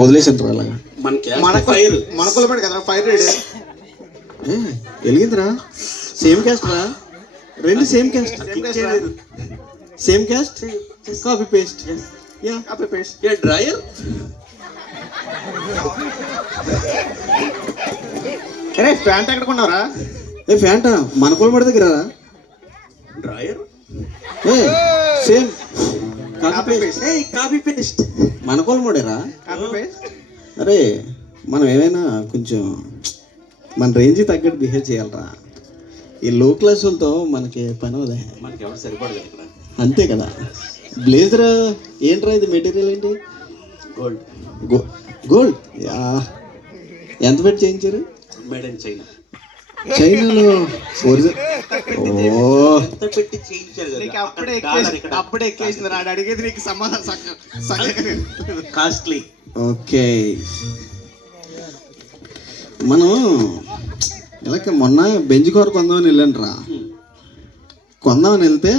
వదిలేసాను అలాగా. మనకుల పడి కదా ఫైర్ రేడ్ వెలిగిందిరా. సేమ్ క్యాస్ట్ రా, రెండు same caste. Same caste, copy paste. Yeah copy paste. ఏ డ్రైయర్ అరే ప్యాంట్ ఎక్కడ కొన్నారా? ఏ ఫ్యాంటా మనకోళ్ళ పడి దగ్గర డ్రైయర్ ఏ same copy paste. Copy paste మనకోళ్ళ మోడేరా. Copy paste. అరే మనం ఏమైనా కొంచెం మన రేంజ్కి తగ్గట్టు బిహేవ్ చేయాలరా. ఈ లో క్లాస్ వాళ్ళతో మనకి పని అదే, మనకి ఎవరు సరిపడదు ఇక్కడ. అంతే కదా. బ్లేజర్ ఏంట్రా ఇది, మెటీరియల్ ఏంటి? గోల్డ్. గోల్డ్ ఎంత పెట్టి చేయించారు? Made in China. చైనాలో ఒరిజినల్. ఓ ఎంత పెట్టి చేయించారు నీకు కదా. అప్పుడే ఎక్కేసింది రాడు అడిగేది నీకు సమాధానం కాస్ట్లీ. ఓకే, మనం ఇలాగ మొన్న బెంచ్ కార్ కొందామని వెళ్ళండి రా. కొందామని వెళ్తే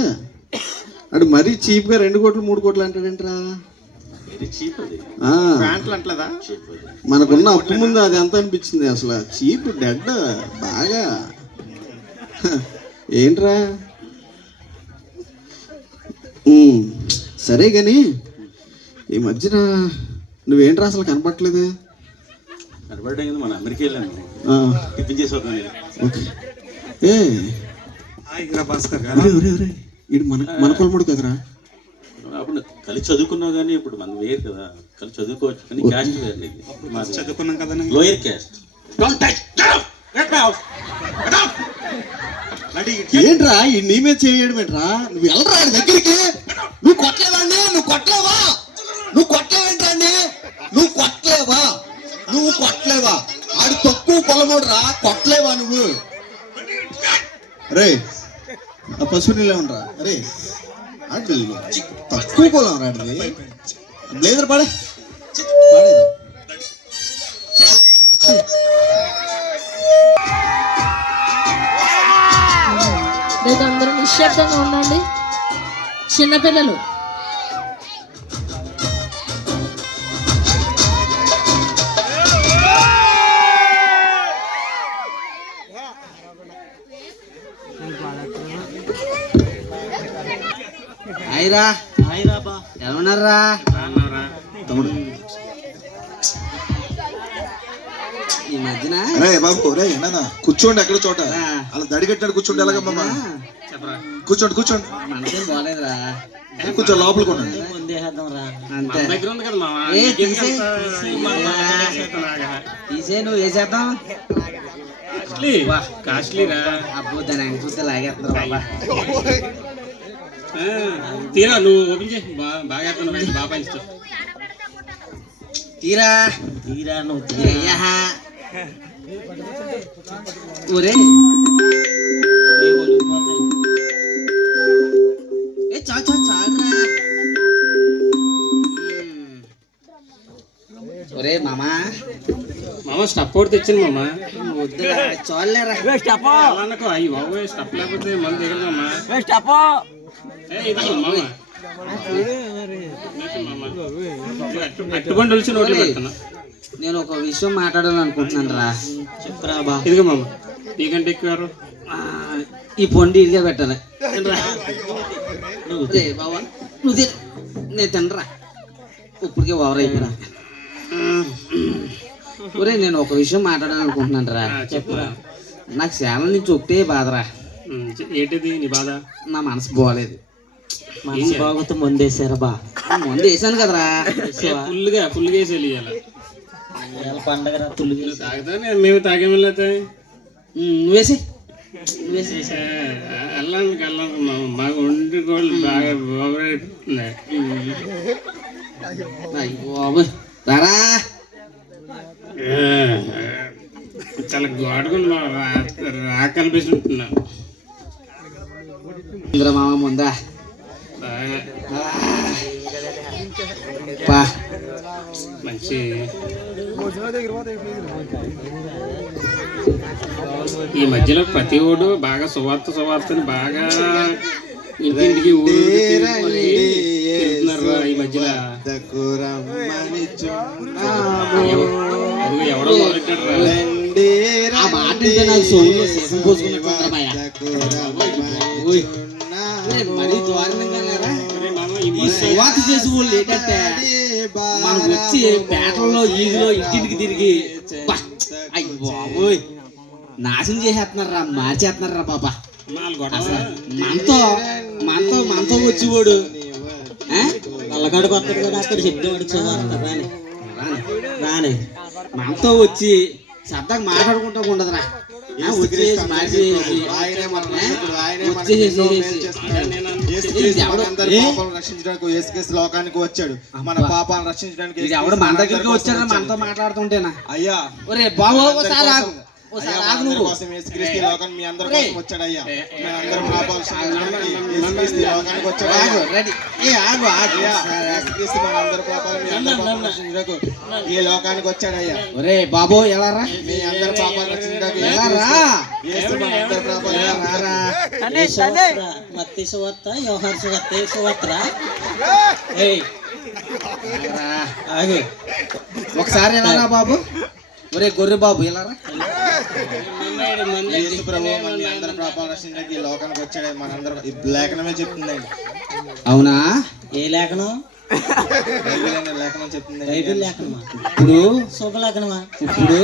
అటు మరీ చీప్గా 2 కోట్లు 3 కోట్లు అంటాడేంట్రా. చీప్ అది. ప్యాంట్లు అంటలేదా? మనకున్న అప్పు ముందు అది ఎంత అనిపించింది అసలు. చీప్ డెడ్ బాగా. ఏంట్రా సరే కానీ ఈ మధ్యన నువ్వేంట్రా అసలు కనపట్లేదు. కనబడ్డా కదా, మన అమెరికా వెళ్ళాను టిఫిన్ చేసి వద్దాం. ఓకే. ఏ ఇటు మన కొలముడు కదరా. అప్పుడు కలిసి చదువుకున్నావు కానీ ఇప్పుడు మనం వేరు కదా. కలిసి చదువుకోవచ్చు కానీ క్యాస్ట్ వేరు నీకు. చదువుకున్నాం కదా. Lower caste. ఏంట్రా ఈ నీ మీద చేయడం ఏంట్రా? నువ్వు వెళ్ళరా ఆయన దగ్గరికి. నువ్వు కొట్టలేవాడిని, నువ్వు కొట్టలేవా? నువ్వు కొట్టలేవేంటండి? నువ్వు కొట్టలేవా? నువ్వు కొట్టలేవా? ఆడు తక్కువ కొలముడు రా, కొట్టలేవా నువ్వు? రే ఆ పశువు నీళ్ళే ఉండరా. అరే ఆడు తక్కువ పొలం రాడిది. బ్లేజర్ పాడే పాడేది. లేదు, అందరూ నిశ్శబ్దంగా ఉండండి. చిన్నపిల్లలు హాయిరా. హాయిరా బా, ఎలా ఉన్నారా తమ్ముడు? ఈ మధ్యన రే బాబు, రే నాన్న కూర్చోండి ఎక్కడ చోట. అలా దడిగట్టినట్టు కూర్చోండి. ఎలాగమ్మా కూర్చోండి కూర్చోండి. మనకేం బాగాలేదురా. కూర్చో లోపల కొనండి. అంతే తీసే నువ్వు వేసేద్దాం. కాస్ట్లీరా. అబ్బో దాని అంగ చూస్తే లాగేస్తున్నారు బాబా. తీరా నువ్వు ఓపెన్ చేసి బాగా బాగా పంచుతావు. తీరా తీరా నువ్వు తీరయ్యా. ఒరే చాలురా. ఒరే మామా స్టప్ ఒకటి తెచ్చాను మామా. వద్దురా చాలేరా. అయ్యి బాబు స్టప్ లేకపోతే మన దగ్గర అట్టుకొని తెలిసి నోట్లు పెడుతున్నా. నేను ఒక విషయం మాట్లాడాలని అనుకుంటున్నాను రా. చెప్పరా బా. ఇదిగో మామ, నీకంటే ఎక్కువ ఈ పొండి ఇదిగా పెట్టాలి బాబా. నువ్వు నేను తినరా, ఇప్పటికే ఓవర్ అయిపోయినా. ఒరే నేను ఒక విషయం మాట్లాడాలని అనుకుంటున్నాను రా. చెప్పరా. నాకు చాలా నుంచి ఒకటే బాధరా. ఏంటిది నీ బాధ? నా మనసు బాగలేదు. మనసు బాగుతో ముందేసారా బా? ముందు వేసాను కదరా. ఫుల్గా వేసి వెళ్ళాలి. పండగ తాగుతా మేము తాగేమిలేతే నువ్వేసి వెళ్ళడానికి బాగా ఒంటి గోళ్ళు బాగా బాగున్నాయి. రారా. చాలా గోడకుండా కనిపిస్తుంటున్నా మామ ముందా మంచి. ఈ మధ్యలో ప్రతి ఓడు బాగా సువార్తని బాగా ఇంటింటికి ఊరు తిరుగుతున్నారు ఈ మధ్యలో. వద్దకు రమ్మని అది ఎవడో మొదలెట్టాడు రా. రండి ఆ మాట వింటే నాకు సోములో సీసం పోసుకున్నట్టు భయ. మరీ దారుణంగా లేరా? ఈ సువార్త చేసి వాళ్ళు ఏంటంటే మనకు వచ్చి పేటల్లో ఈదులో ఇంటింటికి తిరిగి బా, అయ్య బాబోయ్ నాశనం చేసేస్తున్నారా, మార్చేస్తున్నారా పాప. అసలు మనతో వచ్చేవాడు నల్లగాడు కొత్తడు కదా, అక్కడ చెప్తేవాడు రాని రాని మనతో వచ్చి శబ్దానికి మాట్లాడుకుంటా ఉండదురా. వచ్చేసి మార్చేసి లోకానికి వచ్చాడు, మన పాపాలను రక్షించడానికి. ఎవడు మన దగ్గరికి వచ్చాడు మనతో మాట్లాడుతుంటేనా? అయ్యా ఒరే బాబు ఒకసారి ఆగు, ఒకసారి ఆగు నువ్వు. కోసం యేసుక్రీస్తు ఈ లోకానికి మీ అందరి కోసం వచ్చాడు అయ్యా. మనందరం పాపాలను క్షమించడానికి యేసుక్రీస్తు ఈ లోకానికి వచ్చాడు అయ్యా. ఆగు, రెడీ. ఏ ఆగు ఆగు. యేసుక్రీస్తు మనందరి పాపాలను మీ అందరి పాపాలను రక్షించడానికి ఈ లోకానికి వచ్చాడు అయ్యా. ఒరే బాబు ఎలా రా? మీ అందరి పాపాలను రక్షించడానికి ఎలా రా? యేసు మనందరి పాపాలను రారా. మత్తి సువార్త, యోహాను సువార్త, ఏ సువార్త? ఏయ్ రా, ఆగు. ఒకసారి ఎలా రా బాబు? ఒరే గొర్రె బాబు ఎలా రా? యేసు ప్రభువు మీ అందరి పాపాలను రక్షించడానికి ఈ లోకానికి వచ్చాడు. మనందరం ఈ లేఖనమే చెప్తుందండి. అవునా? ఏ లేఖనం? బైబిల్ అనే లేఖనం చెప్తుందండి. బైబిల్ లేఖనమా? ఇప్పుడు శుభలేఖనమా? ఇప్పుడు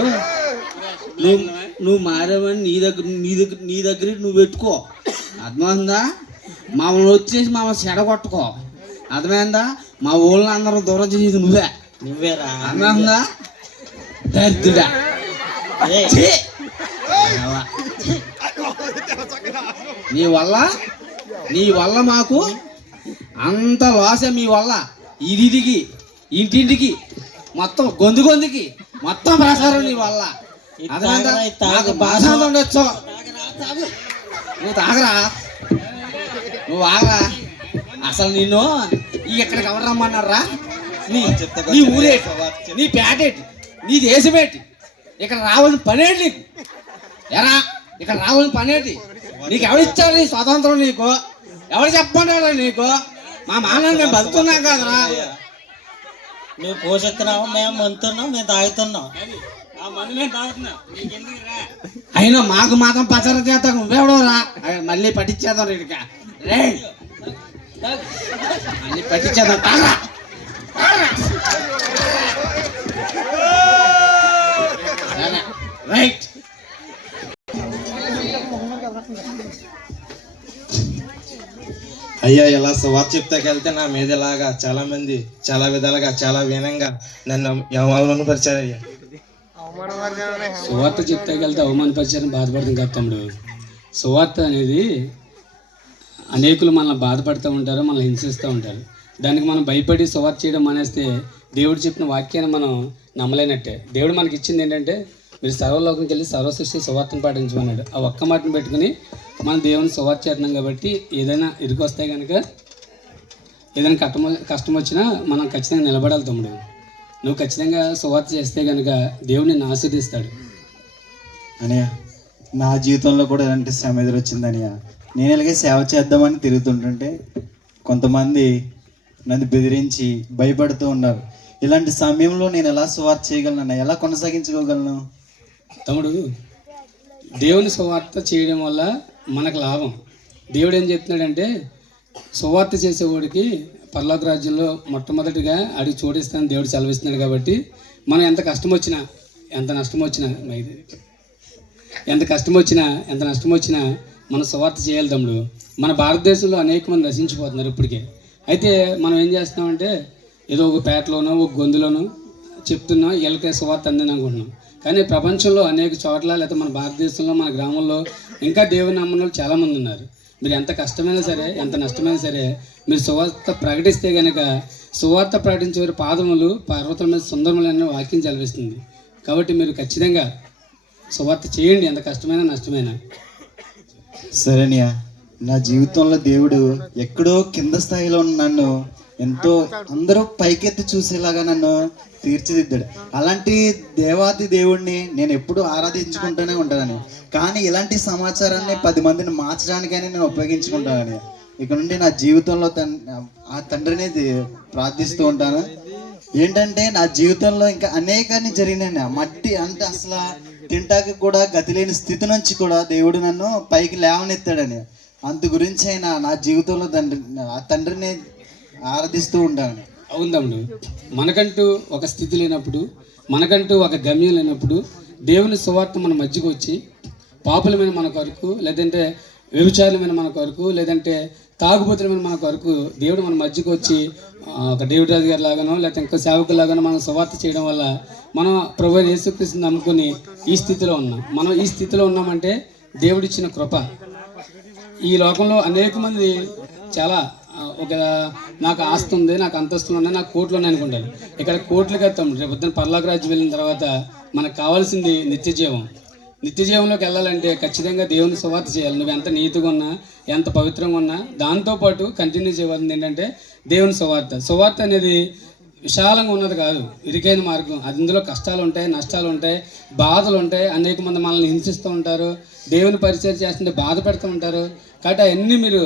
నువ్వు మారావని నీ దగ్గర నువ్వు పెట్టుకో, అర్థమైందా? మమ్మల్ని వచ్చేసి మమ్మల్ని చెడగొట్టుకో, అర్థమైందా? మా ఊళ్ళో అందరూ దూరం చేసేది నువ్వేరా? అర్థమైందా? దరిద్రుడా. ఏయ్, ఛీ! నీ వల్ల మాకు అంత లాసే. మీ వల్ల ఇదికి ఇంటింటికి మొత్తం గొంతుకి మొత్తం ప్రసారం నీ వల్ల. అర్థమైందా? నాకు బాధ ఉండొచ్చు. నువ్వు తాగరా, నువ్వు ఆగరా. అసలు నిన్ను ఇక్కడికి ఎవరు రమ్మన్నారా? నీ ఊరేటి, నీ పేటేటి, నీ దేశమేటి, ఇక్కడ రావాల్సిన పనేటి నీకు? ఎరా ఇక్కడ రావాల్సిన పనేటి? నీకు ఎవరిచ్చారు నీ స్వతంత్రం? నీకు ఎవరు చెప్పంటారా? నీకు మా మానవ మేము బతుకున్నాం కదరా. నువ్వు పోషిస్తున్నావు, మేము మంతున్నాం, మేము తాగుతున్నాం. అయినా మాకు మాత్రం పచ్చర చేత నువ్వెవడోరా? మళ్ళీ పట్టించేద్దాం రేటుక రే, మళ్ళీ పట్టించేద్దాం. తాగరా రైట్. అయ్యా ఇలా సువార్త చెప్తాకి వెళ్తే నా మీద ఇలాగా చాలా మంది చాలా విధాలుగా చాలా వినంగా నన్ను అవమానపరిచారు అయ్యా. సువార్త చెప్తాకెళ్తే అవమానపరిచారని బాధపడతాం కదా తమ్ముడు. సువార్త అనేది అనేకులు మనల్ని బాధపడుతూ ఉంటారు, మనల్ని హింసిస్తూ ఉంటారు. దానికి మనం భయపడి సువార్త చేయడం మానేస్తే దేవుడు చెప్పిన వాక్యాన్ని మనం నమ్మలేనట్టే. దేవుడు మనకి ఇచ్చింది ఏంటంటే మీరు సర్వలోకంకి వెళ్ళి సర్వసృష్టి సువార్తను పాటించమన్నాడు. ఆ ఒక్క మాటను పెట్టుకుని మనం దేవుని సువార్త చేస్తున్నాం కాబట్టి ఏదైనా ఇరుకొస్తే కనుక, ఏదైనా కష్టం వచ్చినా మనం ఖచ్చితంగా నిలబడాలి తమ్ముడు. నువ్వు ఖచ్చితంగా సువార్త చేస్తే కనుక దేవుడు నిన్ను ఆశీర్వదిస్తాడు. అనియా నా జీవితంలో కూడా ఇలాంటి శ్రమ ఎదురొచ్చిందనియా. నేను ఇలాగే సేవ చేద్దామని తిరుగుతుంటుంటే కొంతమంది నన్ను బెదిరించి భయపడుతూ ఉన్నారు. ఇలాంటి సమయంలో నేను ఎలా సువార్త చేయగలను, ఎలా కొనసాగించుకోగలను? తమ్ముడు, దేవుని సువార్త చేయడం వల్ల మనకు లాభం. దేవుడు ఏం చెప్తున్నాడంటే సువార్త చేసేవాడికి పరలోక రాజ్యంలో మొట్టమొదటిగా అడిగి చోటిస్తానని దేవుడు సెలవిస్తున్నాడు. కాబట్టి మనం ఎంత కష్టం వచ్చినా ఎంత నష్టం వచ్చినా మనం సువార్త చేయాలి తమ్ముడు. మన భారతదేశంలో అనేక మంది నశించిపోతున్నారు ఇప్పటికే. అయితే మనం ఏం చేస్తున్నామంటే ఏదో ఒక పేటలోనో ఒక గొంతులోనో చెప్తున్నాం, వీళ్ళకే సువార్త అందని అనుకుంటున్నాం. కానీ ప్రపంచంలో అనేక చోట్ల లేదా మన భారతదేశంలో మన గ్రామంలో ఇంకా దేవుని నమ్మని వాళ్ళు చాలామంది ఉన్నారు. మీరు ఎంత కష్టమైనా సరే ఎంత నష్టమైనా సరే మీరు సువార్త ప్రకటిస్తే కనుక సువార్త ప్రకటించే వారి పాదములు పర్వతం మీద సుందరములైన వాక్యం చదివిస్తుంది. కాబట్టి మీరు ఖచ్చితంగా సువార్త చేయండి, ఎంత కష్టమైనా నష్టమైనా. సరేనియా, నా జీవితంలో దేవుడు ఎక్కడో కింద స్థాయిలో ఉన్న నన్ను ఎంతో అందరూ పైకెత్తి చూసేలాగా నన్ను తీర్చిదిద్దాడు. అలాంటి దేవాది దేవుడిని నేను ఎప్పుడూ ఆరాధించుకుంటూనే ఉంటానని. కానీ ఇలాంటి సమాచారాన్ని 10 మందిని మార్చడానికైనా నేను ఉపయోగించుకుంటానని. ఇక నుండి నా జీవితంలో ఆ తండ్రిని ప్రార్థిస్తూ ఉంటాను. ఏంటంటే నా జీవితంలో ఇంకా అనేకాన్ని జరిగినాయి. మట్టి అంటే అసలు తింటాకి కూడా గతి లేని స్థితి నుంచి కూడా దేవుడు నన్ను పైకి లేవనెత్తాడని. అందు గురించి అయినా నా జీవితంలో ఆ తండ్రిని ఆరాధిస్తూ ఉంటాను. అవును తమ్ముడు, మనకంటూ ఒక స్థితి లేనప్పుడు, మనకంటూ ఒక గమ్యం లేనప్పుడు దేవుని సువార్త మన మధ్యకు వచ్చి పాపులమైన మన కొరకు, లేదంటే వ్యభిచారులమైన మన కొరకు, లేదంటే తాగుబోతులమైన మన కొరకు దేవుడు మన మధ్యకు వచ్చి ఒక డేవిడ్ రాజు గారి లాగానో లేకపోతే ఇంకో సేవకులాగానో మనం సువార్త చేయడం వల్ల మనం ప్రభువైన యేసుక్రీస్తుని నమ్ముకుని ఈ స్థితిలో ఉన్నాం. మనం ఈ స్థితిలో ఉన్నామంటే దేవుడిచ్చిన కృప. ఈ లోకంలో అనేక మంది చాలా ఒక నాకు ఆస్తి ఉంది, నాకు అంతస్తులు ఉన్నాయి, నాకు కోట్లు ఉన్నాయి అనుకుంటారు. ఇక్కడ కోట్లు కడతాం. రేపు పొద్దున పర్లోక రాజ్యం వెళ్ళిన తర్వాత మనకు కావాల్సింది నిత్యజీవం. నిత్యజీవంలోకి వెళ్ళాలంటే ఖచ్చితంగా దేవుని సువార్త చేయాలి. నువ్వు ఎంత నీతిగా ఉన్నా, ఎంత పవిత్రంగా ఉన్నా, దాంతోపాటు కంటిన్యూ చేయవలసింది ఏంటంటే దేవుని సువార్త. సువార్త అనేది విశాలంగా ఉన్నది కాదు, ఇరుకైన మార్గం. అందులో కష్టాలు ఉంటాయి, నష్టాలు ఉంటాయి, బాధలు ఉంటాయి. అనేక మంది మనల్ని హింసిస్తూ ఉంటారు, దేవుని పరిచయం చేస్తుంటే బాధ పెడుతూ ఉంటారు. కాబట్టి అవన్నీ మీరు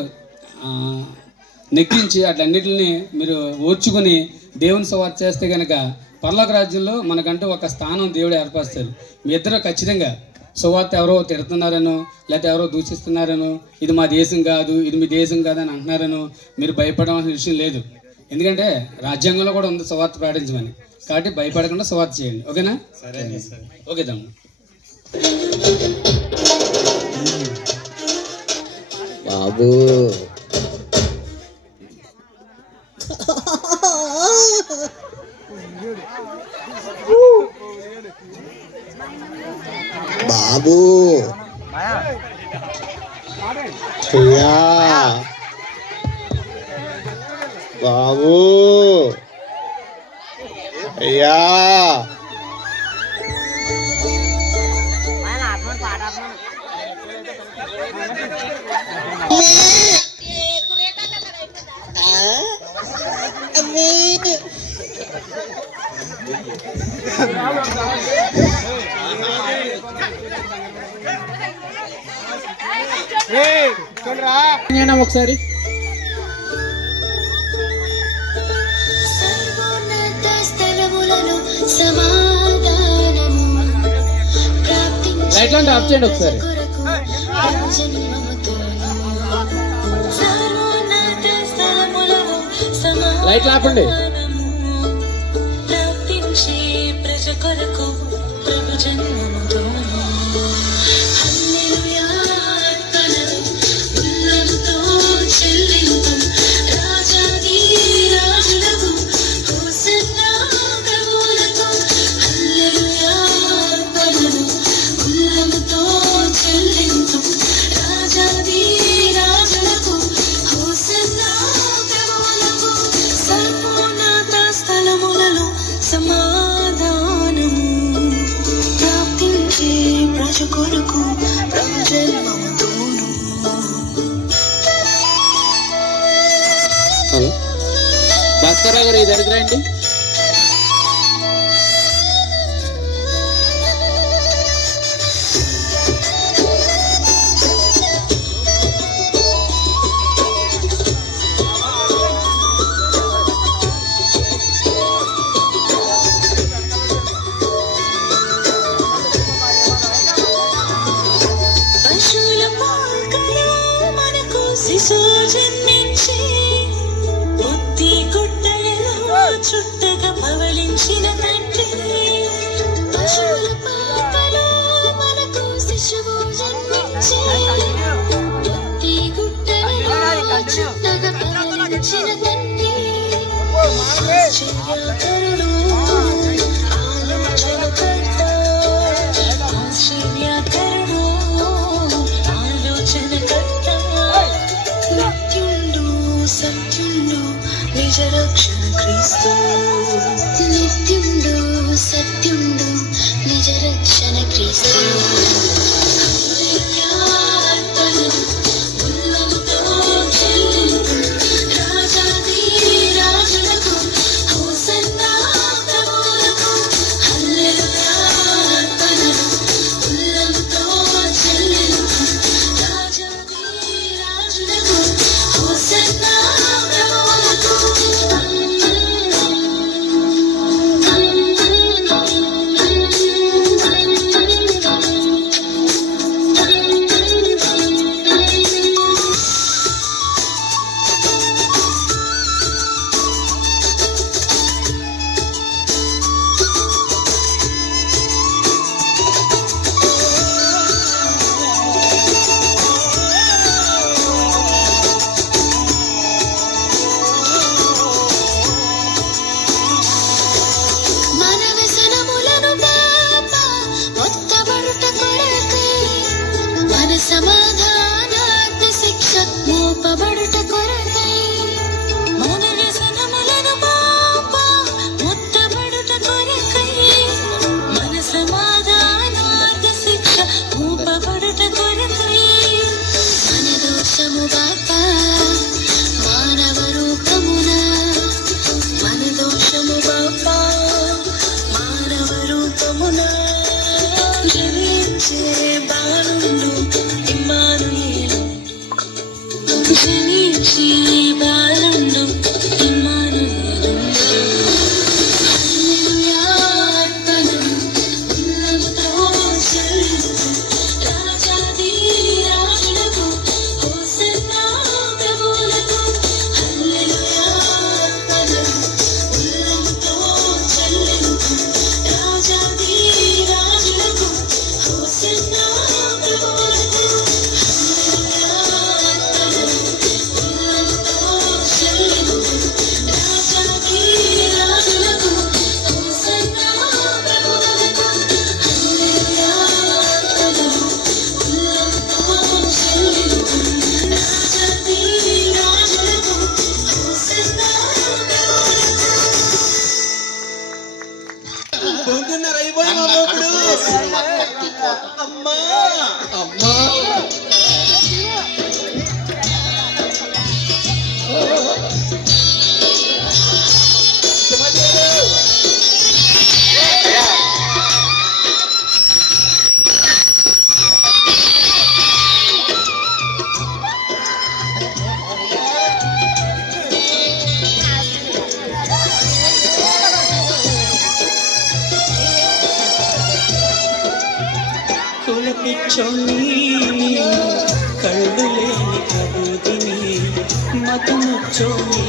నెక్కించి అట్లన్నిటిని మీరు ఓర్చుకుని దేవుని సువార్త చేస్తే కనుక పరలోక రాజ్యంలో మనకంటూ ఒక స్థానం దేవుడు ఏర్పరుస్తారు. మీ ఇద్దరు ఖచ్చితంగా సువార్త ఎవరో తిడుతున్నారనో లేకపోతే ఎవరో దూషిస్తున్నారనో, ఇది మా దేశం కాదు, ఇది మీ దేశం కాదు అని అంటున్నారనో మీరు భయపడవలసిన విషయం లేదు. ఎందుకంటే రాజ్యాంగంలో కూడా ఉంది సువార్త ప్రకటించమని. కాబట్టి భయపడకుండా సువార్త చేయండి. ఓకేనా? ఓకే తమ్ముడు. బాబు బాబు అయ్యా బాబు అయ్యా ఒకసారి లైట్ అంటే ఆఫ్ చేయండి ఒకసారి. లైట్లు ఆపండి. హలో భాస్కర్ గారు, ఇది ఎదురండి. చుట్టగా పవలించిన తండ్రి, పశువుల పాకలో మనకు శిశువు జన్మించి, పొత్తి గుట్టలలో చుట్టగా పవలించిన తండ్రి, ఆశ్చర్యకరుడు, ఆలోచనకర్త, ఆశ్చర్యకరుడు, ఆలోచనకర్త, నిత్యుండు, సత్యుండు, నిజ రక్షణ క్రీస్తు, నిత్యుండు, సత్యుండు, నిజ రక్షణ క్రీస్తు. రాజాది రాజులకు హోసన్నా జనించే బాలుండు ఇమ్మానుయేలు జనించే బాలుండు ఇమ్మానుయేలు హల్లెలూయా అర్పణం ఉల్లముతో చెల్లించు రాజాది రాజులకు హోసన్నా ప్రభువులకు హల్లెలూయా అర్పణం ఉల్లముతో చెల్లించు రాజాది రాజులకు హోసన్నా ప్రభువులకు హల్లెలూయా అర్పణం ఉల్లముతో చెల్లించు రాజాది రాజులకు హోసన్నా ప్రభువులకు హల్లెలూయా అర్పణం ఉల్లముతో చెల్లించు రాజాది రాజులకు హోసన్నా కులపిచ్చోని కళ్ళు లేని కబూదిని మతముచ్చోని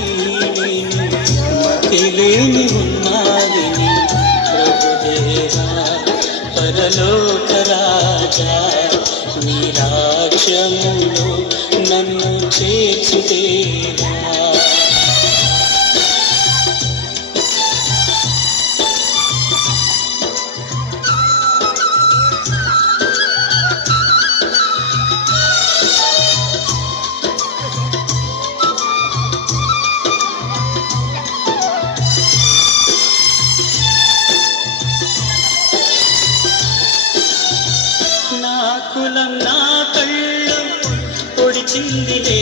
మతి లేని ఉన్నాదిని ప్రభుదేవా పరలోక రాజా నీ రాజ్యములో నన్ను చేర్చుదేవా నా కులం నా కళ్ళు పొడిచిందిలే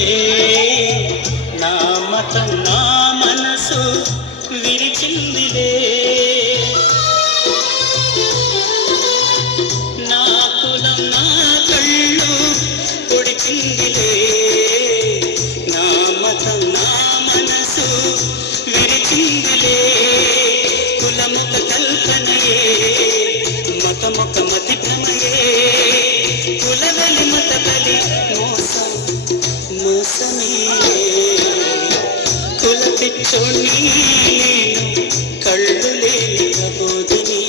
నా మతం నా మనసు విరిచిందిలే నా కులం నా కళ్ళు పొడిచిందిలే నా మతం నా మనసు విరిచిందిలే కులముత కల్పనయే మతమొక మతి భ్రమయే కులవలి మత బలి మోసం మోసమే కుల పిచ్చోని కళ్ళు లేని ప్రబోధిని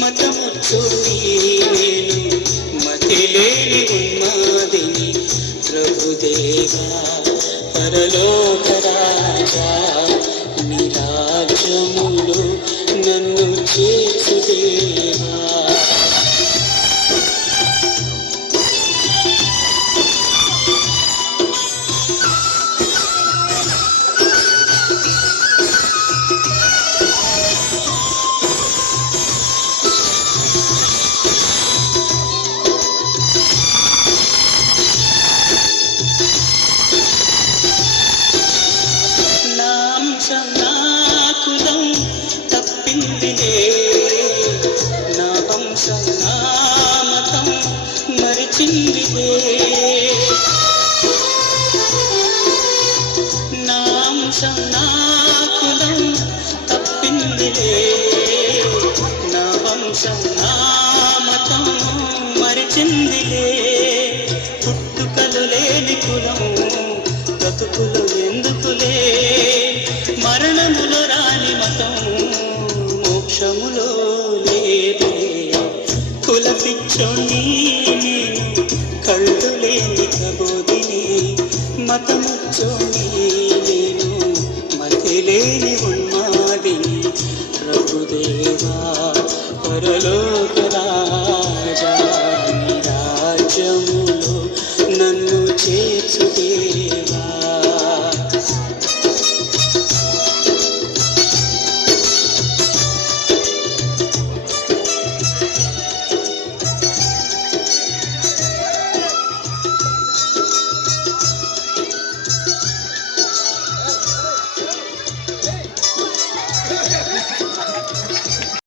మతముచ్చోని నేను మతి లేని ఉన్మాదిని ప్రభుదేవా పరలోక రాజా నీ రాజ్యములో నన్ను చేర్చుదేవా నా అంశం నా కులం తప్పిందిలే నా వంశం నా మతం మరిచిందిలే నా అంశం నా కులం తప్పిందిలే నా వంశం నా మతం మరిచిందిలే పుట్టుకలు లేని కులం బ్రతుకులు ఎందుకులే మరణములో రాని మతం మోక్షములో లేదే కుల పిచ్చోని కళ్ళు లేని కబోధిని మతముచ్చోని నేను మతి లేని ఉన్మాదిని ప్రభుదేవా పరలోక